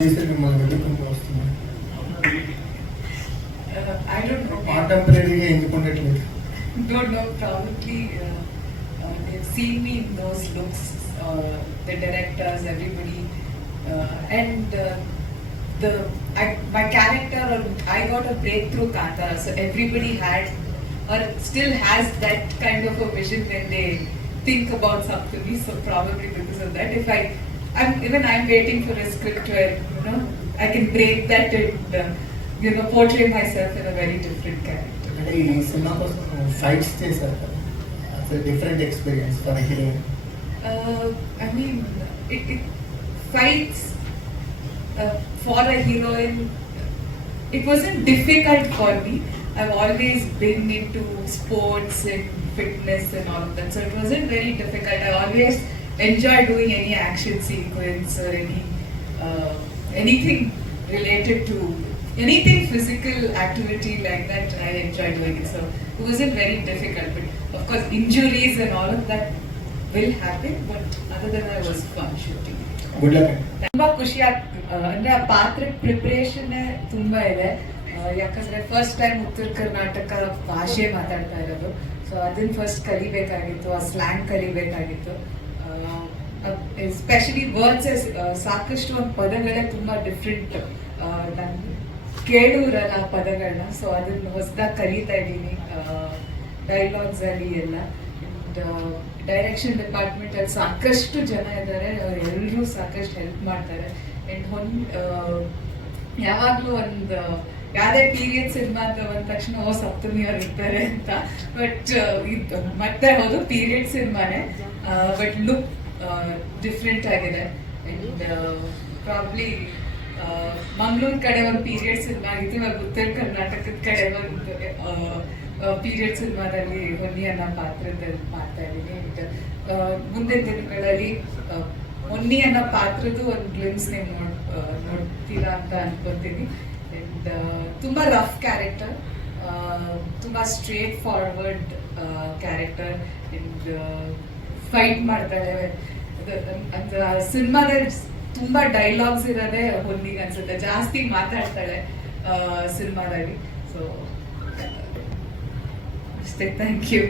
I don't know. Contemporary independently. Don't know. Probably they've seen me in those looks. The directors, everybody, and my character. I got a breakthrough Kantara, so everybody had or still has that kind of a vision when they think about something. So probably because of that, I'm waiting for a script where I can break that and portray myself in a very different character. ఈ cinema కోసం fights చేశారు కదా, different experience for heroine. I mean, it fights for a heroine. It wasn't difficult for me. I've always been into sports and fitness and all of that, so it wasn't very difficult. I always enjoy doing any action sequence or anything related to anything physical activity like that. I enjoy doing it, so it wasn't very difficult. But of course, injuries and all of that will happen. But other than that, it was fun shooting. Good luck. ತುಂಬಾ ಖುಷಿ ಅಂದ್ರೆ ಆ ಪಾತ್ರ preparation ತುಂಬಾ ಇದೆ. ಯಾಕಂದ್ರೆ first time ಉತ್ತರ ಕರ್ನಾಟಕ ಭಾಷೆ ಮಾತಾಡ್ತಾ ಇರೋದು, ಸೊ ಅದನ್ನ ಫಸ್ಟ್ ಕಲಿಬೇಕಾಗಿತ್ತು, ಆ ಸ್ಲ್ಯಾಂಗ್ ಕಲಿಬೇಕಾಗಿತ್ತು. ಎಸ್ಪೆಷಲಿ ವರ್ಡ್ಸ್ ಸಾಕಷ್ಟು ಒಂದು ಪದಗಳೇ ತುಂಬಾ ಡಿಫ್ರೆಂಟ್, ನಾನು ಕೇಳೂರಲ್ಲ ಆ ಪದಗಳನ್ನ, ಸೊ ಅದನ್ನ ಹೊಸದಾಗಿ ಕಲಿತಾ ಇದ್ದೀನಿ ಡೈಲಾಗ್ಸ್ ಅಲ್ಲಿ ಎಲ್ಲ. ಡೈರೆಕ್ಷನ್ ಡಿಪಾರ್ಟ್ಮೆಂಟ್ ಅಲ್ಲಿ ಸಾಕಷ್ಟು ಜನ ಇದ್ದಾರೆ, ಎಲ್ಲರೂ ಸಾಕಷ್ಟು ಹೆಲ್ಪ್ ಮಾಡ್ತಾರೆ. ಅಂಡ್ ಯಾವಾಗಲೂ ಒಂದು ಯಾವುದೇ ಪೀರಿಯಡ್ ಸಿನಿಮಾ ಅಂತ ಬಂದ ತಕ್ಷಣ ಸಪ್ತಮಿ ಅವ್ರು ಇರ್ತಾರೆ ಅಂತ, ಬಟ್ ಇದು ಮತ್ತೆ ಹೌದು ಪೀರಿಯಡ್ ಸಿನಿಮಾನೇ, ಬಟ್ ಲುಕ್ ಡಿಫ್ರೆಂಟ್ ಆಗಿದೆ. ಅಂಡ್ ಪ್ರಾಬ್ಲಿ ಮಂಗಳೂರು ಕಡೆ ಒಂದು ಪೀರಿಯಡ್ ಸಿನಿಮಾ ಆಗಿತ್ತು, ಇವಾಗ ಉತ್ತರ ಕರ್ನಾಟಕದ ಕಡೆ ಒಂದು ಪೀರಿಯಡ್ ಸಿನಿಮಾದಲ್ಲಿ ಹೊನ್ನಿ ಅನ್ನೋ ಪಾತ್ರದಲ್ಲಿ ಮಾಡ್ತಾ ಇದ್ದೀನಿ. ಮುಂದಿನ ದಿನಗಳಲ್ಲಿ ಹೊನ್ನಿ ಅನ್ನೋ ಪಾತ್ರದ ಒಂದು ಗ್ಲಿಮ್ಸ್ ನೀವು ನೋಡ್ತೀರಾ ಅಂತ ಅನ್ಕೊತೀನಿ. ಅಂಡ್ ತುಂಬಾ ರಫ್ ಕ್ಯಾರೆಕ್ಟರ್, ತುಂಬಾ straight forward character. And fight ಮಾಡ್ತಾಳೆ ಅಂತ ಸಿನಿಮಾದಲ್ಲಿ ತುಂಬಾ ಡೈಲಾಗ್ಸ್ ಇರೋದೇ ಹೊನ್ನಿಗೆ ಅನ್ಸುತ್ತೆ, ಜಾಸ್ತಿ ಮಾತಾಡ್ತಾಳೆ ಸಿನಿಮಾದಲ್ಲಿ. ಸೊ ಅಷ್ಟೇ, ಥ್ಯಾಂಕ್ ಯು.